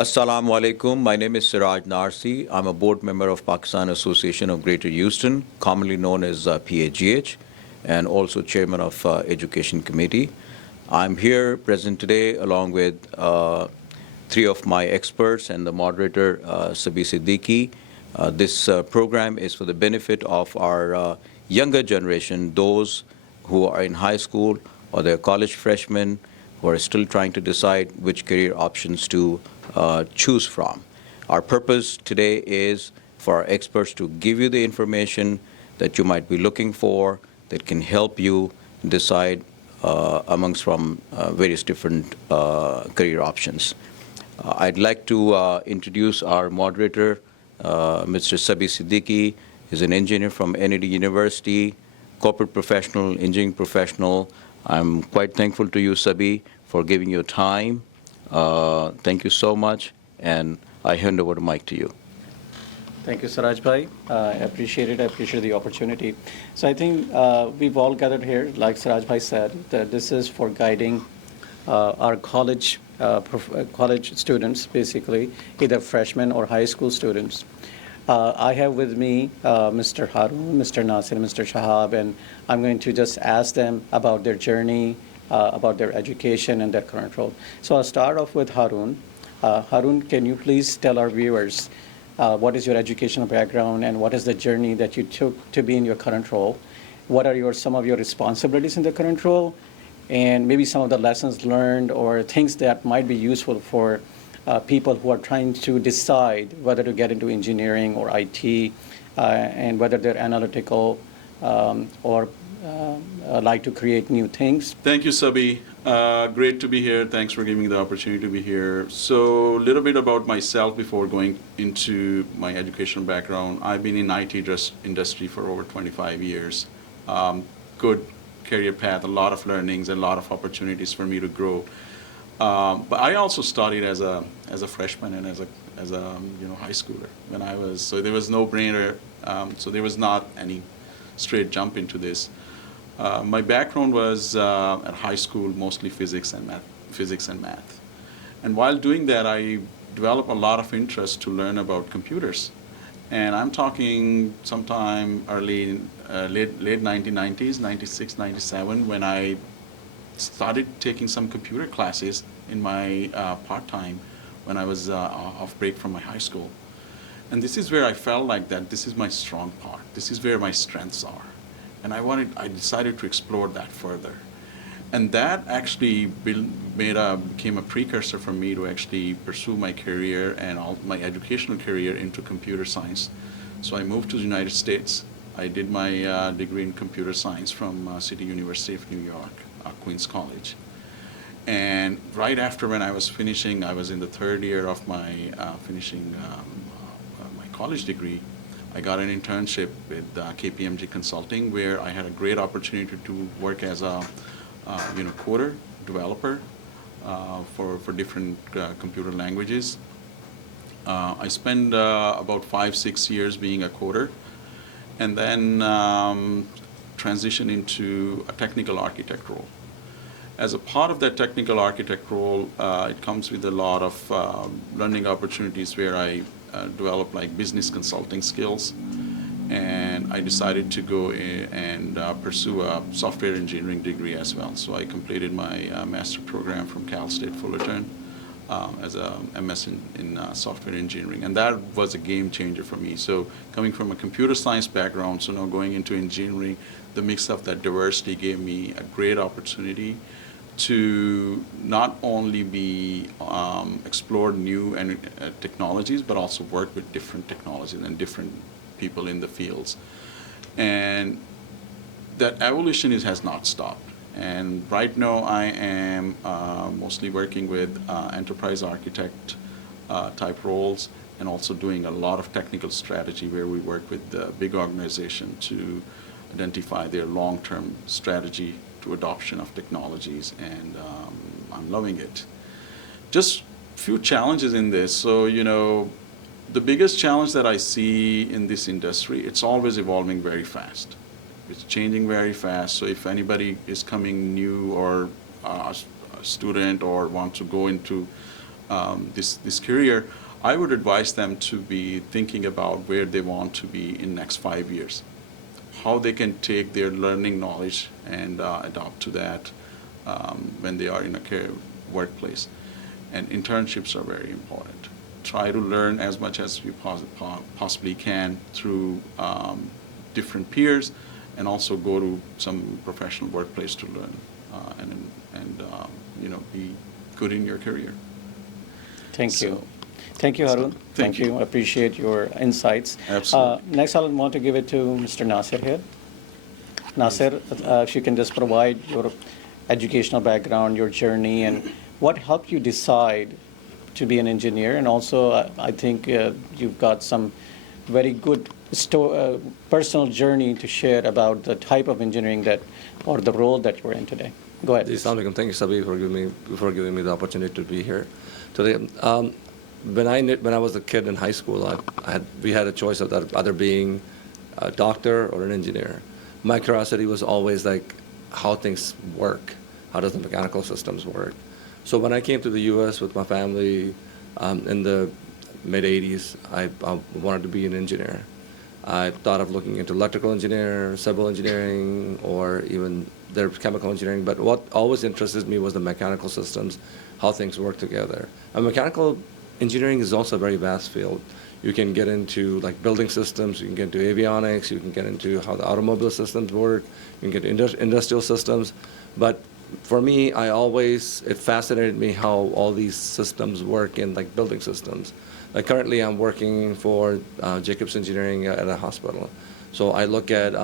Assalamu alaikum. My name is Siraj Narsi. I'm a board member of Pakistan Association of Greater Houston, commonly known as PAGH, and also chairman of Education Committee. I'm here present today along with three of my experts and the moderator, Sabeeh Siddiqui. This program is for the benefit of our younger generation, those who are in high school or they're college freshmen who are still trying to decide which career options to choose from. Our purpose today is for our experts to give you the information that you might be looking for that can help you decide amongst from various different career options. I'd like to introduce our moderator, Mr. Sabeeh Siddiqui. He's an engineer from NED University, corporate professional, engineering professional. I'm quite thankful to you, Sabeeh, for giving your time. Thank you so much, and I hand over the mic to you. Thank you, Siraj Bhai. I appreciate it. I appreciate the opportunity. So I think we've all gathered here, like Siraj Bhai said, that this is for guiding our college students, basically, either freshmen or high school students. I have with me Mr. Haroon, Mr. Nasir, Mr. Shahab, and I'm going to just ask them about their journey, about their education and their current role. So I'll start off with Haroon. Haroon, can you please tell our viewers what is your educational background and what is the journey that you took to be in your current role? What are some of your responsibilities in the current role? And maybe some of the lessons learned or things that might be useful for people who are trying to decide whether to get into engineering or IT and whether they're analytical or like to create new things. Thank you, Sabeeh. Great to be here. Thanks for giving me the opportunity to be here. So a little bit about myself before going into my educational background. I've been in IT industry for over 25 years. Good career path, a lot of learnings, a lot of opportunities for me to grow. But I also studied as a freshman and as a high schooler when I was, so there was no brainer. So there was not any straight jump into this. My background was at high school, mostly physics and math. And while doing that, I developed a lot of interest to learn about computers. And I'm talking sometime late 1990s, 96, 97, when I started taking some computer classes in my part-time when I was off break from my high school. And this is where I felt like that this is my strong part. This is where my strengths are. And I decided to explore that further. And that actually became a precursor for me to actually pursue my career and my educational career into computer science. So I moved to the United States. I did my degree in computer science from City University of New York, Queens College. And right after when I was finishing, I was in the third year of my finishing my college degree. I got an internship with KPMG Consulting, where I had a great opportunity to work as a coder, developer for different computer languages. I spent about 5-6 years being a coder, and then transitioned into a technical architect role. As a part of that technical architect role, it comes with a lot of learning opportunities where I developed like business consulting skills, and I decided to go and pursue a software engineering degree as well. So I completed my master program from Cal State Fullerton as a MS in software engineering, and that was a game changer for me. So coming from a computer science background, so now going into engineering, the mix of that diversity gave me a great opportunity to not only explore new technologies, but also work with different technologies and different people in the fields. And that evolution has not stopped. And right now I am mostly working with enterprise architect type roles, and also doing a lot of technical strategy where we work with the big organization to identify their long-term strategy to adoption of technologies, and I'm loving it. Just few challenges in this. So, the biggest challenge that I see in this industry, it's always evolving very fast. It's changing very fast. So if anybody is coming new or a student or wants to go into this career, I would advise them to be thinking about where they want to be in next 5 years, how they can take their learning knowledge and adopt to that when they are in a career workplace. And internships are very important. Try to learn as much as you possibly can through different peers, and also go to some professional workplace to learn and be good in your career. Thank you. So- Thank you, Haroon. Thank you. I appreciate your insights. Absolutely. Next, I want to give it to Mr. Nasir here. Nasir, if you can just provide your educational background, your journey, and what helped you decide to be an engineer. And also, I think you've got some very good personal journey to share about the type of engineering or the role that you're in today. Go ahead. Assalamu alaikum. Thank you, Sabeeh, for giving me the opportunity to be here today. When I was a kid in high school, we had a choice of either being a doctor or an engineer. My curiosity was always like how things work. How does the mechanical systems work? So when I came to the U.S. with my family in the mid-'80s, I wanted to be an engineer. I thought of looking into electrical engineering, civil engineering, or even their chemical engineering. But what always interested me was the mechanical systems, how things work together. And mechanical engineering is also a very vast field. You can get into like building systems, you can get into avionics, you can get into how the automobile systems work, you can get into industrial systems. But for me, it fascinated me how all these systems work in like building systems. Like currently I'm working for Jacobs Engineering at a hospital. So I look at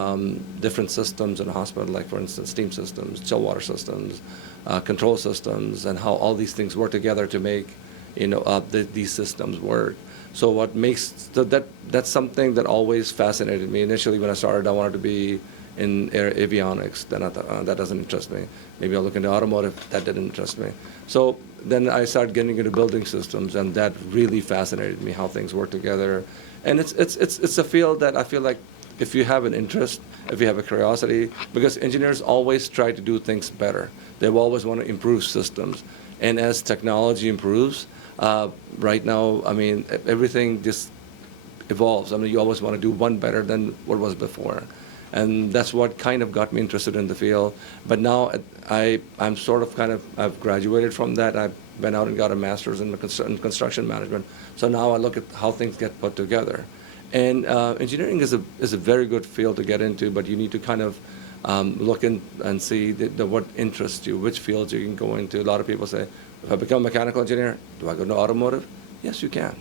different systems in a hospital, like for instance, steam systems, chill water systems, control systems, and how all these things work together to make these systems work. So that's something that always fascinated me. Initially, when I started, I wanted to be in avionics. Then I thought, that doesn't interest me. Maybe I'll look into automotive. That didn't interest me. So then I started getting into building systems, and that really fascinated me, how things work together. And it's a field that I feel like if you have an interest, if you have a curiosity, because engineers always try to do things better. They always want to improve systems. And as technology improves, right now, I mean, everything just evolves. I mean, you always want to do one better than what was before. And that's what kind of got me interested in the field. But now I'm sort of I've graduated from that. I went out and got a master's in construction management. So now I look at how things get put together. And engineering is a very good field to get into, but you need to kind of look in and see what interests you, which fields you can go into. A lot of people say, if I become a mechanical engineer, do I go into automotive? Yes, you can.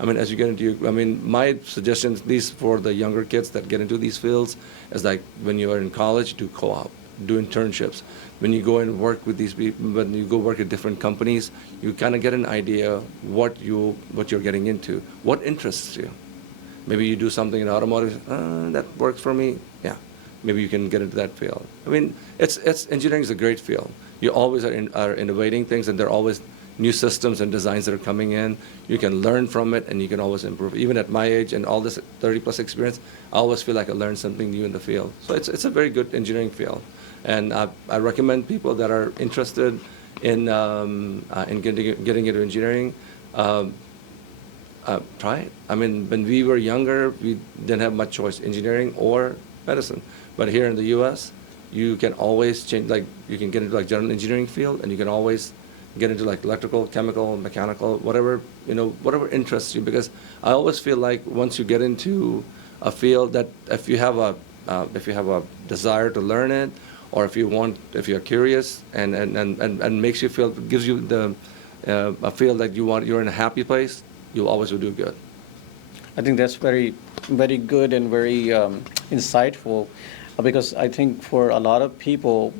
I mean, as you get into, my suggestions, at least for the younger kids that get into these fields, is like when you are in college, do co-op, do internships. When you go and work with these people, when you go work at different companies, you kind of get an idea what you're getting into, what interests you. Maybe you do something in automotive, that works for me. Yeah, maybe you can get into that field. I mean, engineering is a great field. You always are innovating things, and there are always new systems and designs that are coming in. You can learn from it, and you can always improve. Even at my age and all this 30-plus experience, I always feel like I learned something new in the field. So it's a very good engineering field. And I recommend people that are interested in getting into engineering, try it. I mean, when we were younger, we didn't have much choice, engineering or medicine. But here in the U.S., you can always change, like you can get into like general engineering field, and you can always get into like electrical, chemical, mechanical, whatever interests you. Because I always feel like once you get into a field, that if you have a desire to learn it, or if you're curious and makes you feel, gives you a feel that you're in a happy place, you'll always do good. I think that's very, very good and very insightful, because I think for a lot of people,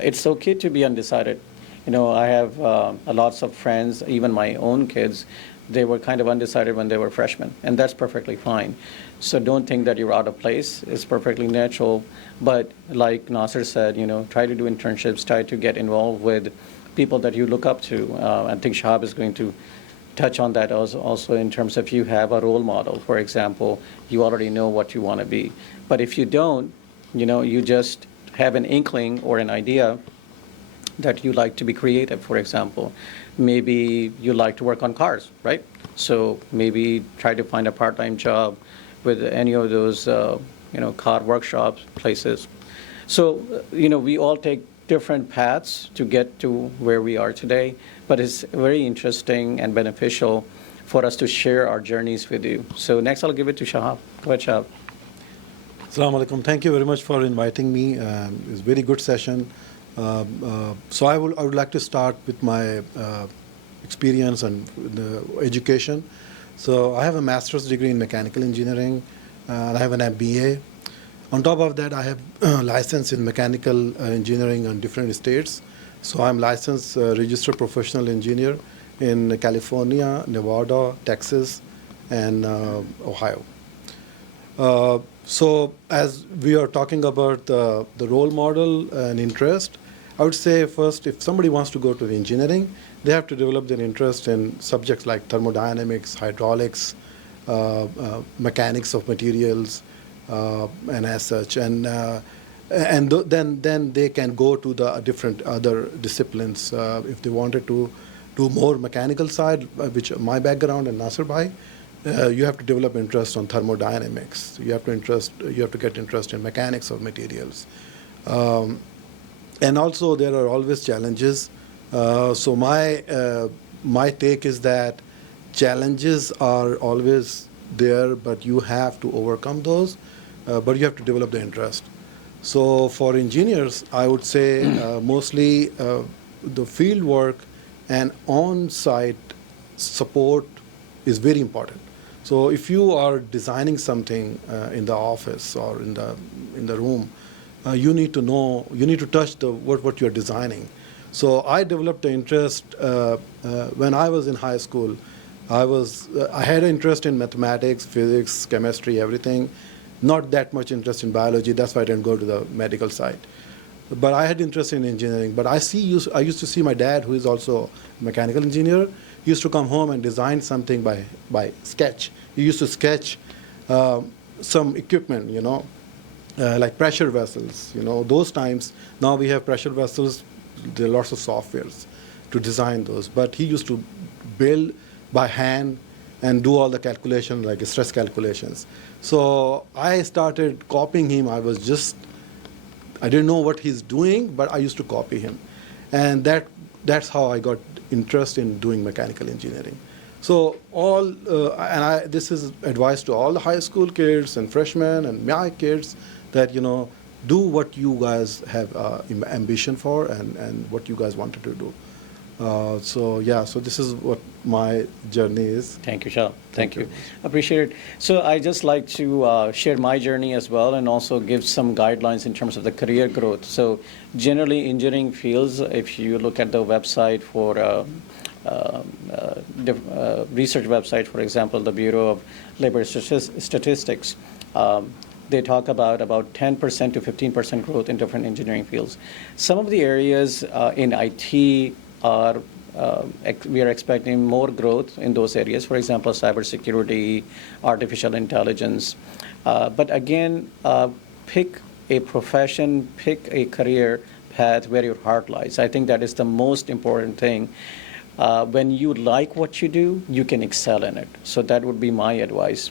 it's okay to be undecided. I have lots of friends, even my own kids, they were kind of undecided when they were freshmen, and that's perfectly fine. So don't think that you're out of place. It's perfectly natural. But like Nasir said, try to do internships, try to get involved with people that you look up to. I think Shahab is going to touch on that also in terms of you have a role model. For example, you already know what you want to be. But if you don't, you just have an inkling or an idea, that you like to be creative, for example. Maybe you like to work on cars, right? So maybe try to find a part-time job with any of those, car workshops, places. So, we all take different paths to get to where we are today, but it's very interesting and beneficial for us to share our journeys with you. So next I'll give it to Shahab. Go ahead, Shahab. Assalamu alaikum. Thank you very much for inviting me. It's a very good session. So I would like to start with my experience and education. So I have a master's degree in mechanical engineering, and I have an MBA. On top of that, I have a license in mechanical engineering in different states. So I'm licensed registered professional engineer in California, Nevada, Texas, and Ohio. So as we are talking about the role model and interest, I would say first, if somebody wants to go to engineering, they have to develop their interest in subjects like thermodynamics, hydraulics, mechanics of materials, and as such. And then they can go to the different other disciplines. If they wanted to do more mechanical side, which my background and Nasir Bhai, you have to develop interest on thermodynamics. You have to get interest in mechanics of materials. And also there are always challenges. So my take is that challenges are always there, but you have to overcome those, but you have to develop the interest. So for engineers, I would say mostly the field work and on-site support is very important. So if you are designing something in the office or in the room, you need to know, you need to touch what you're designing. So I developed an interest when I was in high school. I had an interest in mathematics, physics, chemistry, everything. Not that much interest in biology. That's why I didn't go to the medical side. But I had interest in engineering. But I used to see my dad, who is also a mechanical engineer. He used to come home and design something by sketch. He used to sketch some equipment, like pressure vessels. Those times, now we have pressure vessels, there are lots of softwares to design those. But he used to build by hand and do all the calculations, like stress calculations. So I started copying him. I didn't know what he's doing, but I used to copy him. And that's how I got interest in doing mechanical engineering. So this is advice to all the high school kids and freshmen and my kids that, do what you guys have ambition for and what you guys wanted to do. So this is what my journey is. Thank you, Shah. Thank you. Appreciate it. So I just like to share my journey as well and also give some guidelines in terms of the career growth. So generally engineering fields, if you look at the website for research website, for example, the Bureau of Labor Statistics, they talk about 10% to 15% growth in different engineering fields. Some of the areas in IT we are expecting more growth in those areas. For example, cybersecurity, artificial intelligence. But again, pick a profession, pick a career path where your heart lies. I think that is the most important thing. When you like what you do, you can excel in it. So that would be my advice.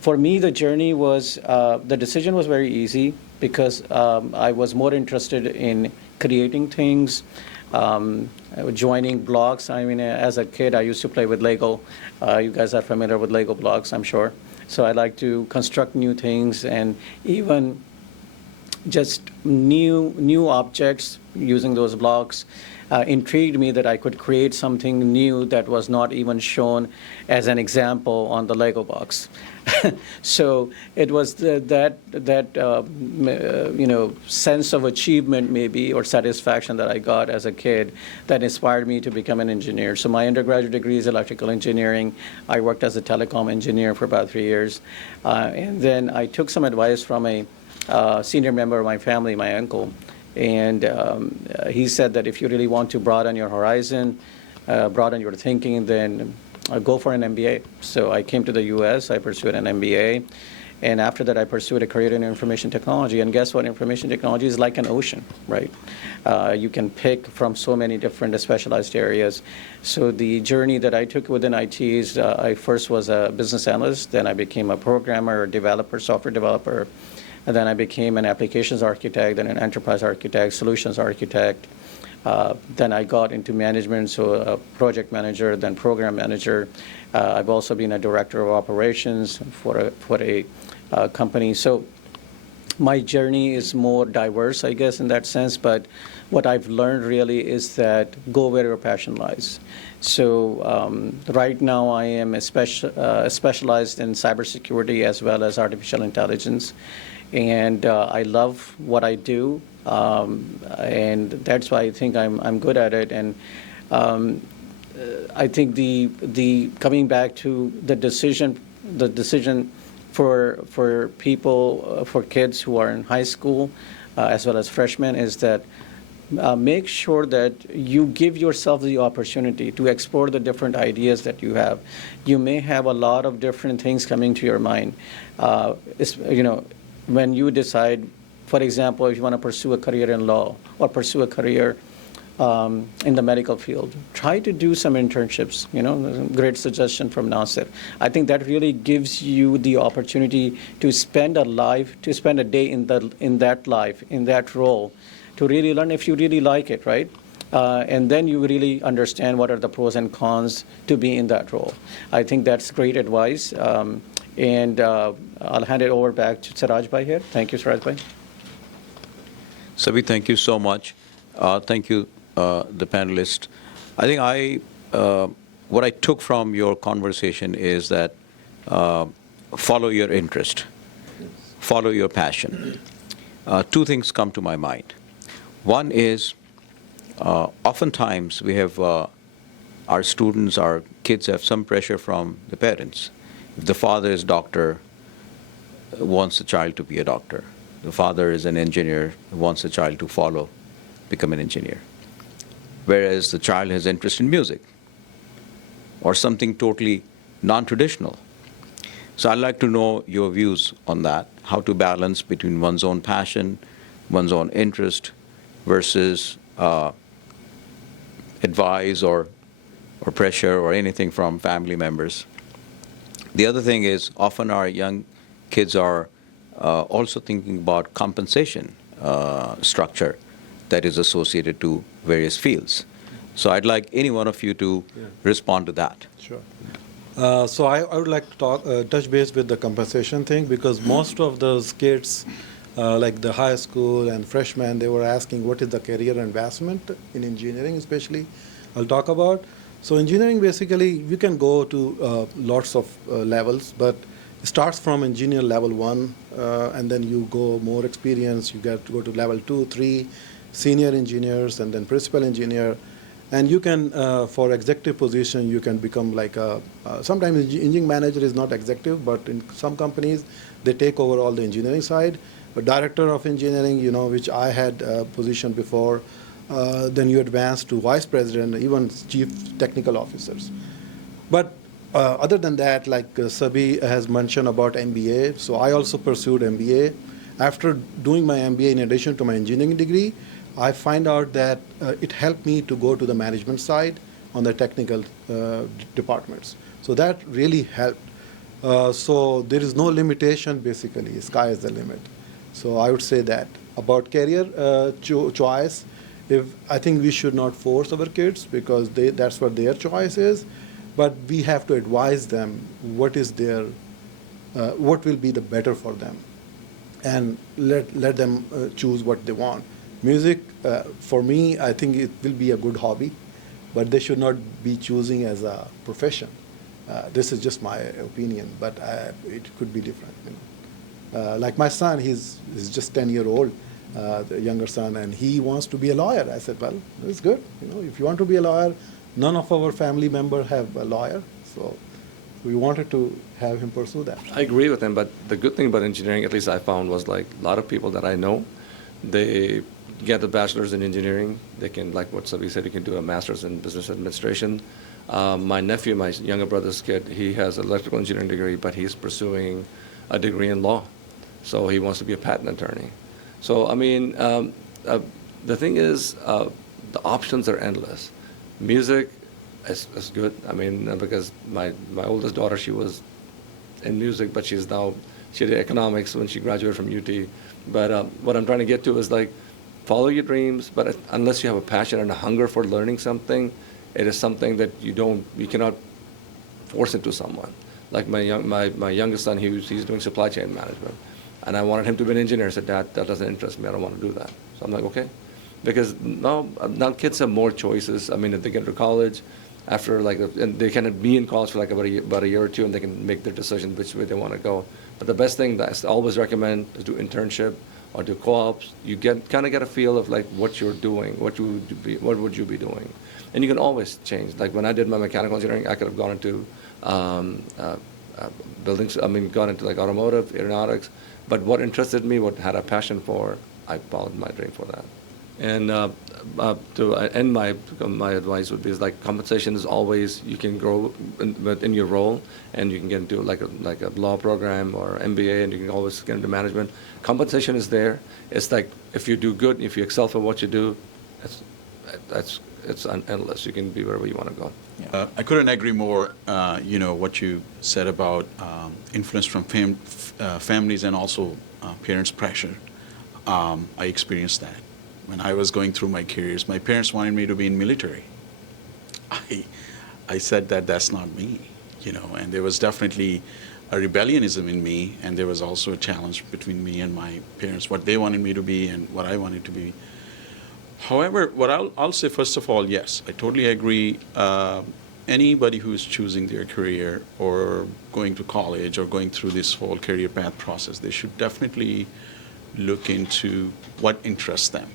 For me, the journey was, the decision was very easy because I was more interested in creating things, joining blocks. I mean, as a kid, I used to play with Lego. You guys are familiar with Lego blocks, I'm sure. So I like to construct new things and even just new objects using those blocks intrigued me that I could create something new that was not even shown as an example on the Lego box. So it was that sense of achievement maybe or satisfaction that I got as a kid that inspired me to become an engineer. So my undergraduate degree is electrical engineering. I worked as a telecom engineer for about 3 years. And then I took some advice from a senior member of my family, my uncle. And he said that if you really want to broaden your horizon, broaden your thinking, then go for an MBA. So I came to the U.S., I pursued an MBA, And after that, I pursued a career in information technology. And guess what? Information technology is like an ocean, right? You can pick from so many different specialized areas. So the journey that I took within IT is I first was a business analyst, then I became a programmer, developer, software developer, and then I became an applications architect, then an enterprise architect, solutions architect. Then I got into management, so a project manager, then program manager. I've also been a director of operations for a company. So my journey is more diverse, I guess, in that sense. But what I've learned really is that go where your passion lies. So right now I am specialized in cybersecurity as well as artificial intelligence. And I love what I do. And that's why I think I'm good at it. And I think the coming back to the decision for people, for kids who are in high school, as well as freshmen, is that make sure that you give yourself the opportunity to explore the different ideas that you have. You may have a lot of different things coming to your mind. When you decide, for example, if you want to pursue a career in law or pursue a career in the medical field, try to do some internships. Great suggestion from Nasir. I think that really gives you the opportunity to spend a day in that life, in that role, to really learn if you really like it, right? And then you really understand what are the pros and cons to be in that role. I think that's great advice. And I'll hand it over back to Siraj Bhai here. Thank you, Siraj Bhai. Sabeeh, thank you so much. Thank you, the panelists. I think what I took from your conversation is that follow your interest, follow your passion. Two things come to my mind. One is oftentimes we have our students, our kids have some pressure from the parents. If the father is doctor, wants the child to be a doctor. The father is an engineer, wants the child to become an engineer. Whereas the child has interest in music or something totally non-traditional. So I'd like to know your views on that, how to balance between one's own passion, one's own interest versus advice or pressure or anything from family members. The other thing is often our young kids are also thinking about compensation structure that is associated to various fields. So I'd like any one of you to respond to that. Sure. So I would like to touch base with the compensation thing, because most of those kids, like the high school and freshmen, they were asking what is the career investment in engineering especially. I'll talk about. So engineering, basically, you can go to lots of levels, but it starts from engineer level 1, and then you go more experience, you get to go to level 2, 3, senior engineers, and then principal engineer. And you can, for executive position, you can become like sometimes engineering manager is not executive, but in some companies, they take over all the engineering side. A director of engineering, which I had a position before, then you advance to vice president, even chief technical officers. But other than that, like Sabeeh has mentioned about MBA, so I also pursued MBA. After doing my MBA, in addition to my engineering degree, I find out that it helped me to go to the management side on the technical departments. So that really helped. So there is no limitation, basically. Sky is the limit. So I would say that. About career choice, I think we should not force our kids, because that's what their choice is. But we have to advise them what will be the better for them, and let them choose what they want. Music, for me, I think it will be a good hobby, but they should not be choosing as a profession. This is just my opinion, but it could be different. Like my son, he's just 10-year-old, the younger son, and he wants to be a lawyer. I said, well, that's good. If you want to be a lawyer, none of our family members have a lawyer, so we wanted to have him pursue that. I agree with him, but the good thing about engineering, at least I found, was like a lot of people that I know, they get a bachelor's in engineering. They can, like what Sabeeh said, you can do a master's in business administration. My nephew, my younger brother's kid, he has an electrical engineering degree, but he's pursuing a degree in law. So he wants to be a patent attorney. So, I mean, the thing is, the options are endless. Music is good. I mean, because my oldest daughter, she was in music, but she did economics when she graduated from UT. But what I'm trying to get to is like, follow your dreams, but unless you have a passion and a hunger for learning something, it is something that you cannot force into someone. Like my youngest son, he's doing supply chain management, and I wanted him to be an engineer. I said, Dad, that doesn't interest me. I don't want to do that. So I'm like, okay, because now kids have more choices. I mean, if they get to college, and they can be in college for like about a year or two, and they can make their decision which way they want to go. But the best thing that I always recommend is do internship or do co-ops. You kind of get a feel of like what you're doing, what would you be doing, and you can always change. Like when I did my mechanical engineering, I could have gone into buildings. I mean, gone into like automotive, aeronautics. But what interested me, what had a passion for, I followed my dream for that. And to end my advice would be is like compensation is always, you can grow in your role, and you can get into like a law program or MBA, and you can always get into management. Compensation is there. It's like if you do good, if you excel for what you do, it's endless. You can be wherever you want to go. I couldn't agree more. What you said about influence from families and also parents' pressure. I experienced that. When I was going through my careers, my parents wanted me to be in military. I said that's not me, and there was definitely a rebellionism in me, and there was also a challenge between me and my parents, what they wanted me to be and what I wanted to be. However, what I'll say, first of all, yes, I totally agree. Anybody who's choosing their career or going to college or going through this whole career path process, they should definitely look into what interests them.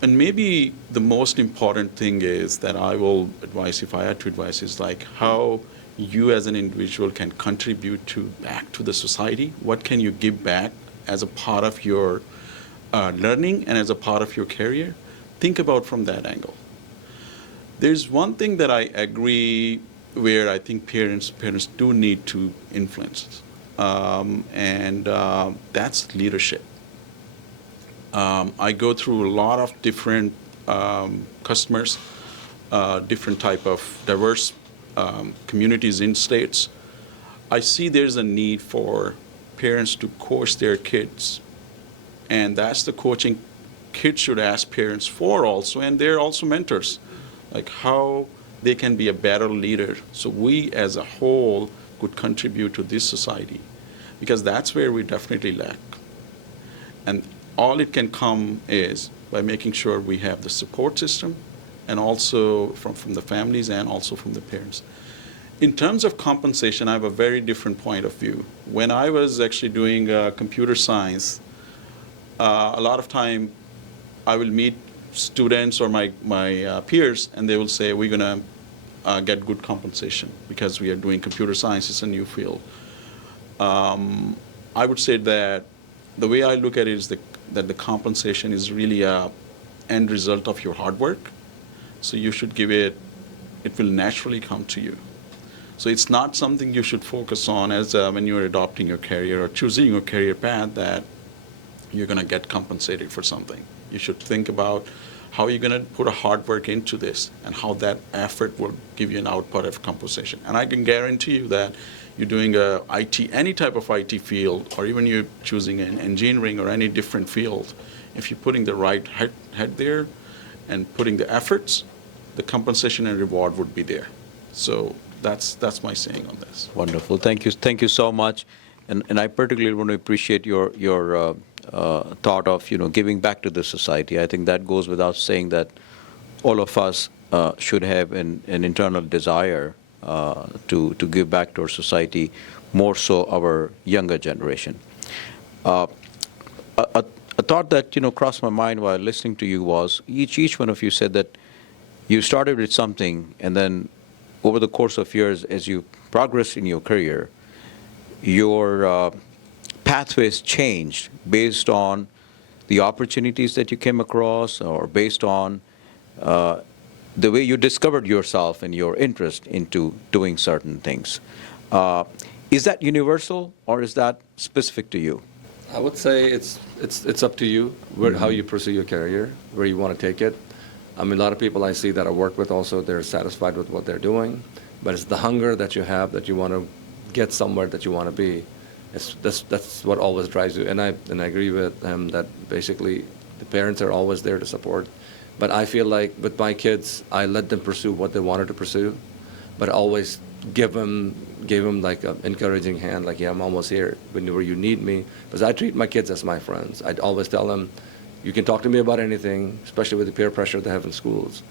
And maybe the most important thing is that I will advise, if I had to advise, is like how you as an individual can contribute back to the society. What can you give back as a part of your learning and as a part of your career? Think about from that angle. There's one thing that I agree where I think parents do need to influence, and that's leadership. I go through a lot of different customers, different type of diverse communities in states. I see there's a need for parents to coach their kids, and that's the coaching kids should ask parents for also, and they're also mentors, like how they can be a better leader. So we as a whole could contribute to this society, because that's where we definitely lack. And all it can come is by making sure we have the support system, and also from the families and also from the parents. In terms of compensation, I have a very different point of view. When I was actually doing computer science, a lot of time I will meet students or my peers, and they will say, we're going to get good compensation because we are doing computer science. It's a new field. I would say that the way I look at it is that the compensation is really a end result of your hard work. So you should give it will naturally come to you. So it's not something you should focus on as when you're adopting your career or choosing your career path, that you're going to get compensated for something. You should think about how you're going to put a hard work into this and how that effort will give you an output of compensation. And I can guarantee you that you're doing any type of IT field, or even you're choosing an engineering or any different field, if you're putting the right head there and putting the efforts, the compensation and reward would be there. So that's my saying on this. Wonderful. Thank you so much. And I particularly want to appreciate your thought of giving back to the society. I think that goes without saying that all of us should have an internal desire to give back to our society, more so our younger generation. A thought that crossed my mind while listening to you was each one of you said that you started with something, and then over the course of years, as you progress in your career, your pathways changed based on the opportunities that you came across, or based on the way you discovered yourself and your interest into doing certain things. Is that universal or is that specific to you? I would say it's up to you how you pursue your career, where you want to take it. I mean, a lot of people I see that I work with also, they're satisfied with what they're doing, but it's the hunger that you have, that you want to get somewhere that you want to be. That's what always drives you. And I agree with them that basically the parents are always there to support. But I feel like with my kids, I let them pursue what they wanted to pursue, but always gave them like an encouraging hand, like, yeah, I'm almost here whenever you need me. Because I treat my kids as my friends. I'd always tell them, you can talk to me about anything, especially with the peer pressure they have in schools.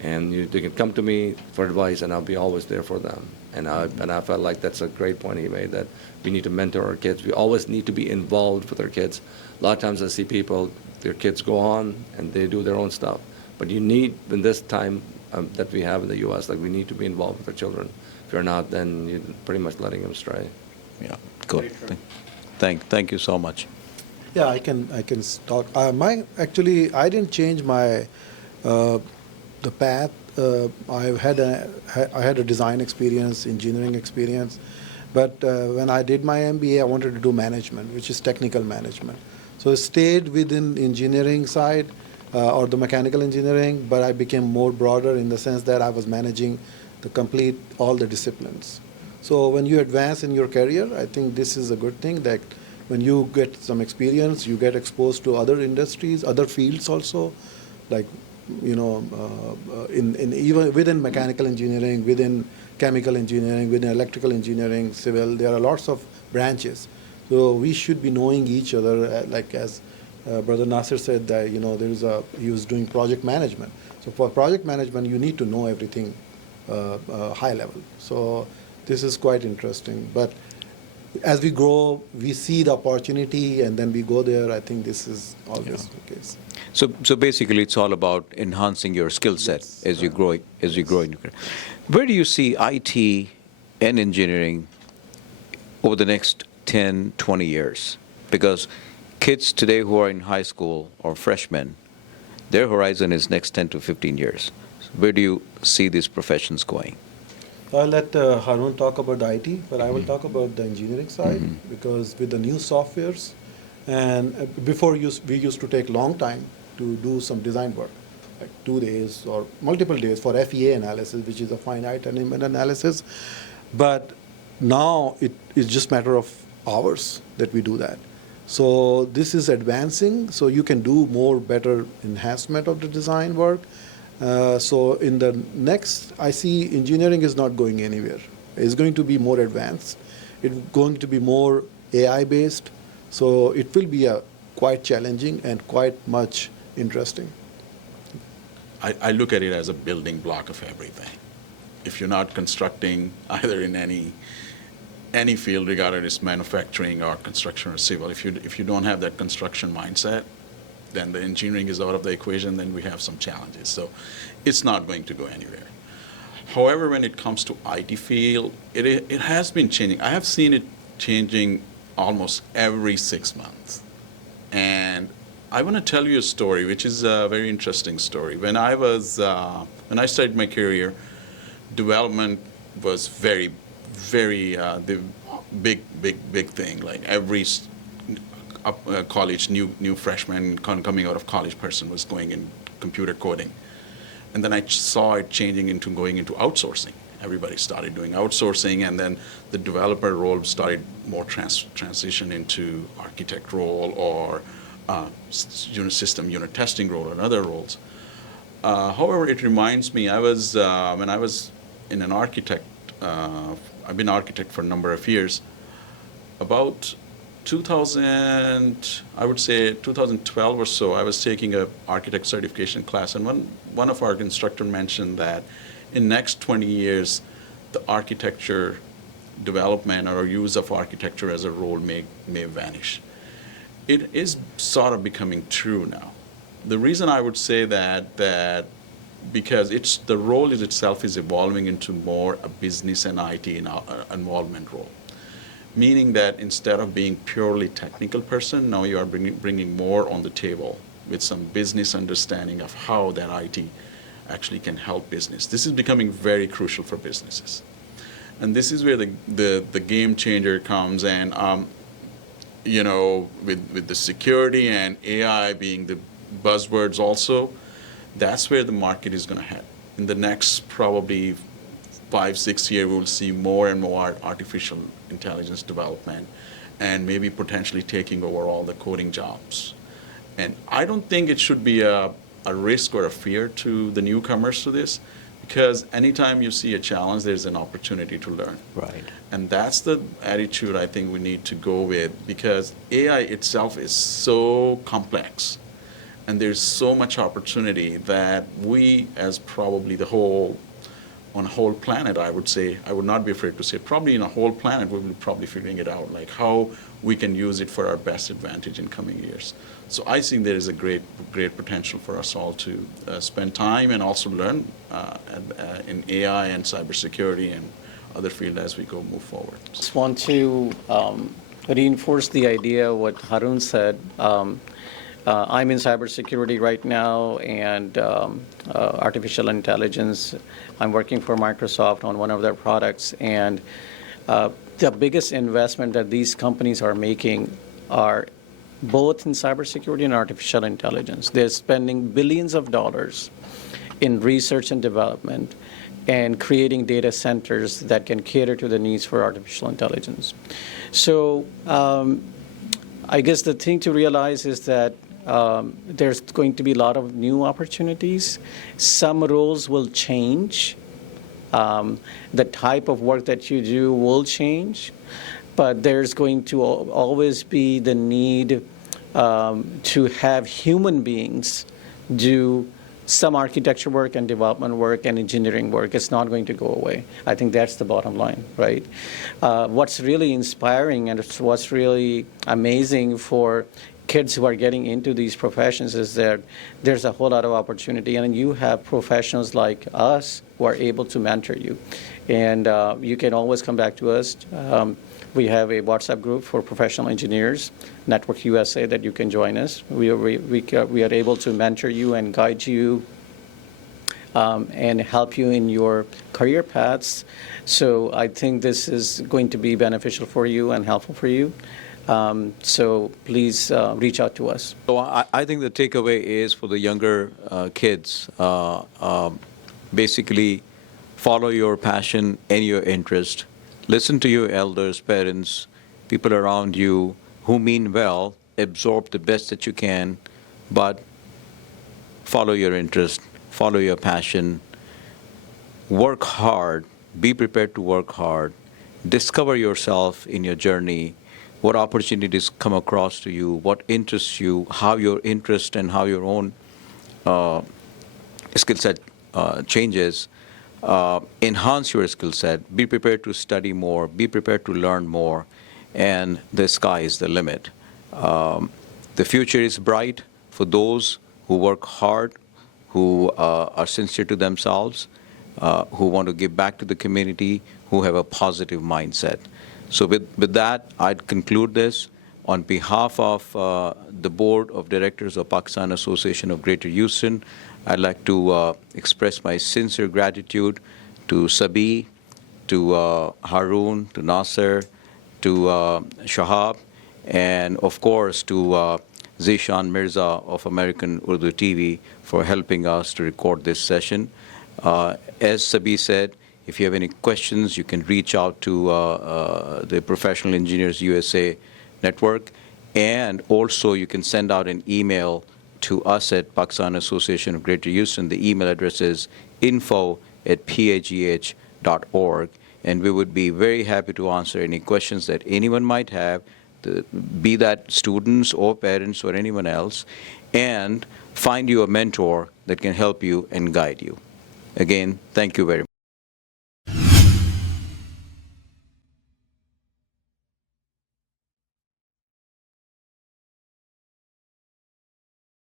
And they can come to me for advice, and I'll be always there for them. And I felt like that's a great point he made, that we need to mentor our kids. We always need to be involved with our kids. A lot of times I see people, their kids go on and they do their own stuff. But you need, in this time that we have in the U.S., like, we need to be involved with our children. If you're not, then you're pretty much letting them stray. Yeah, good. Thank you so much. Yeah, I can talk. I didn't change my the path. I had a design experience, engineering experience, but when I did my MBA, I wanted to do management, which is technical management. So I stayed within engineering side or the mechanical engineering, but I became more broader in the sense that I was managing all the disciplines. So when you advance in your career, I think this is a good thing, that when you get some experience, you get exposed to other industries, other fields also, like, even within mechanical engineering, within chemical engineering, within electrical engineering, civil, there are lots of branches. So we should be knowing each other, like as Brother Nasir said, that he was doing project management. So for project management, you need to know everything high level. So this is quite interesting. But as we grow, we see the opportunity, and then we go there. I think this is always the case. So basically, it's all about enhancing your skill set as you grow in your career. Where do you see IT and engineering over the next 10, 20 years? Because kids today who are in high school or freshmen, their horizon is next 10 to 15 years. Where do you see these professions going? I'll let Haroon talk about the IT, but I will talk about the engineering side, because with the new softwares, and before we used to take long time to do some design work, like 2 days or multiple days for FEA analysis, which is a finite element analysis. But now it is just a matter of hours that we do that. So this is advancing, so you can do better enhancement of the design work. So in the next, I see engineering is not going anywhere. It's going to be more advanced. It's going to be more AI-based. So it will be quite challenging and quite much interesting. I look at it as a building block of everything. If you're not constructing either in any field, regardless it's manufacturing or construction or civil, if you don't have that construction mindset, then the engineering is out of the equation, then we have some challenges. So it's not going to go anywhere. However, when it comes to IT field, it has been changing. I have seen it changing almost every 6 months. And I want to tell you a story, which is a very interesting story. When I started my career, development was very the big thing. Like every college, new freshman coming out of college person was going in computer coding. And then I saw it changing into going into outsourcing. Everybody started doing outsourcing, and then the developer role started more transition into architect role or system unit testing role and other roles. However, it reminds me, when I was in an architect, I've been an architect for a number of years. About I would say 2012 or so, I was taking an architect certification class, and one of our instructor mentioned that in next 20 years, the architecture development or use of architecture as a role may vanish. It is sort of becoming true now. The reason I would say that because the role itself is evolving into more a business and IT involvement role. Meaning that instead of being purely technical person, now you are bringing more on the table with some business understanding of how that IT actually can help business. This is becoming very crucial for businesses. And this is where the game changer comes. And, with the security and AI being the buzzwords also, that's where the market is going to head. In the next probably 5-6 years, we will see more and more artificial intelligence development and maybe potentially taking over all the coding jobs. And I don't think it should be a risk or a fear to the newcomers to this, because anytime you see a challenge, there's an opportunity to learn. Right. And that's the attitude I think we need to go with, because AI itself is so complex. And there's so much opportunity that we, as probably on a whole planet, I would say, I would not be afraid to say, probably in a whole planet, we will be probably figuring it out, like how we can use it for our best advantage in coming years. So I think there is a great potential for us all to spend time and also learn in AI and cybersecurity and other fields as we move forward. Just want to reinforce the idea what Haroon said. I'm in cybersecurity right now and artificial intelligence. I'm working for Microsoft on one of their products, and the biggest investment that these companies are making are both in cybersecurity and artificial intelligence. They're spending billions of dollars in research and development and creating data centers that can cater to the needs for artificial intelligence. So I guess the thing to realize is that there's going to be a lot of new opportunities. Some roles will change. The type of work that you do will change, but there's going to always be the need to have human beings do some architecture work and development work and engineering work. It's not going to go away. I think that's the bottom line, right? What's really inspiring and what's really amazing for kids who are getting into these professions is that there's a whole lot of opportunity, and you have professionals like us who are able to mentor you. And you can always come back to us. We have a WhatsApp group for professional engineers, Network USA, that you can join us. We are able to mentor you and guide you and help you in your career paths. So I think this is going to be beneficial for you and helpful for you. So please reach out to us. So I think the takeaway is for the younger kids, basically follow your passion and your interest. Listen to your elders, parents, people around you who mean well. Absorb the best that you can, but follow your interest, follow your passion. Work hard. Be prepared to work hard. Discover yourself in your journey. What opportunities come across to you, what interests you, how your interest and how your own skill set changes. Enhance your skill set. Be prepared to study more. Be prepared to learn more. And the sky is the limit. The future is bright for those who work hard, who are sincere to themselves, who want to give back to the community, who have a positive mindset. So with that, I'd conclude this. On behalf of the Board of Directors of Pakistan Association of Greater Houston, I'd like to express my sincere gratitude to Sabeeh, to Haroon, to Nasir, to Shahab, and of course to Zishan Mirza of American Urdu TV for helping us to record this session. As Sabeeh said, if you have any questions, you can reach out to the Professional Engineers USA Network, and also you can send out an email to us at Pakistan Association of Greater Houston. The email address is info@pagh.org, and we would be very happy to answer any questions that anyone might have, be that students or parents or anyone else, and find you a mentor that can help you and guide you. Again, thank you very much.